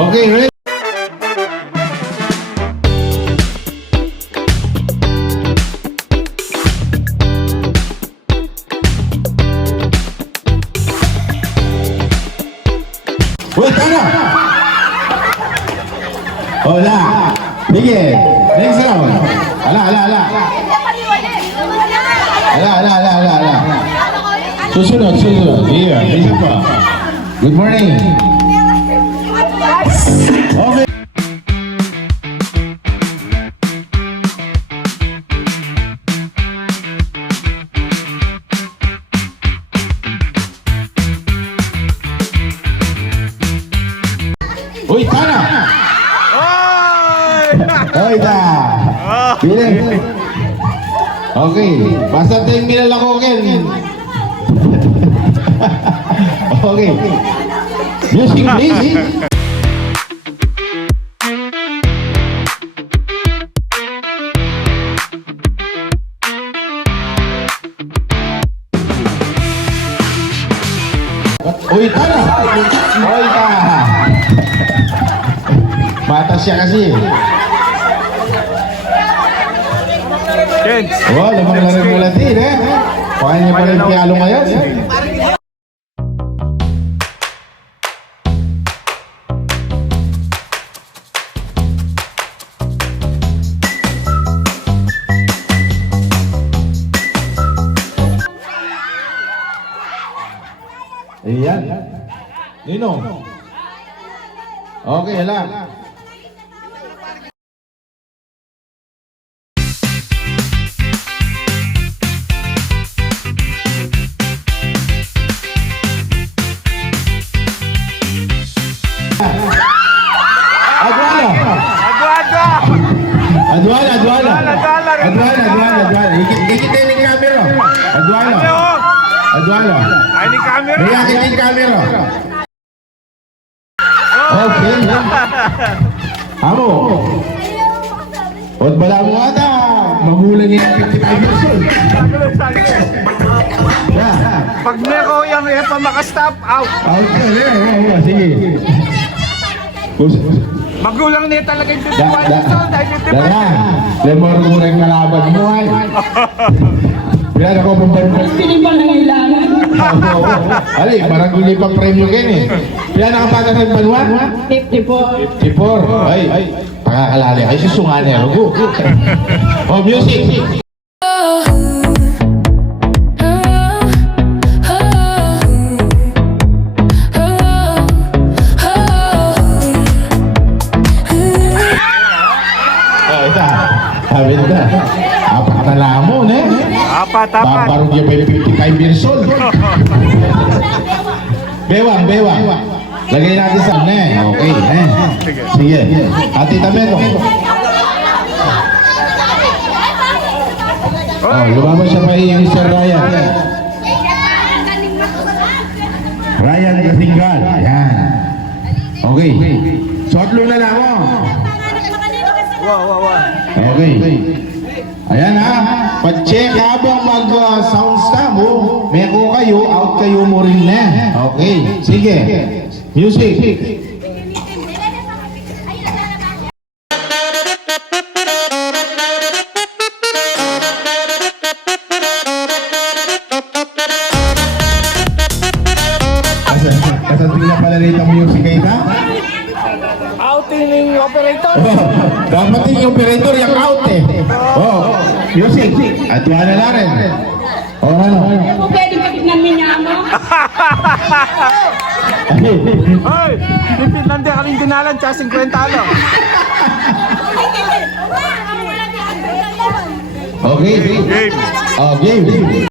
Okay, ready? Wait, ano? Wala. Sige. Next round. Ala. Ala. Susunod. Iya, isa pa. Good morning. Okay. Uy, tara! Oy, ta! Bilang. Okay, basta 10 mil lang ako, Ken. Okay. Music, please. Uy, tara! Oy, ta! Bata siya kasi. Oh, lamang na rin mula din, eh. Kaya niya pala yung pialo ngayon. Ayan. Ninong. Okay, hala. Adwala. Ikitin yung camera. Adwala. Ay, ni camera. Ikitin yung camera. Okay. Amo. Huwag bala mo ata. Magulang yung 55 years old. Pag meron yung pa makastop, out. Out ka. Sige. Magulang niya talaga yung 51 years old. Ay, 55. Dala. Lemor-murang nalaban mo ay. Bilang ako pambarbar. Pinipan ng ilangan. Alay, parang guli pa premyo kayo eh. Bilang nakapata ng banwan? 54. 54. Ay, pakakalali. Ay, susungan eh. Oh, music. Sabi nila, apat na lamon eh. Apat. Babarog yung 55 years old. Bewang. Lagay natin sa okay. Sige. Ati Tamero. Oh, lumabas siya pa yung Mr. Ryan. Ryan Gasingal. Yan. Okay. Sotlo na lang mo. Wow. Okay. Ayan ha. Pa-check habang mag-sound stamp mo. Meko kayo, out kayo mo rin na. Okay. Sige. Music. Kasanting na pala rito music kayo ka? Outing yung operator. Dapat yung operator yung out eh. Oh, music. At wala na rin. Oh, ano? Kung pwede patignan niya mo. Ay, tipid lang din kaming dinalan, tsaka 50 lang. Okay. Game. Oh, game.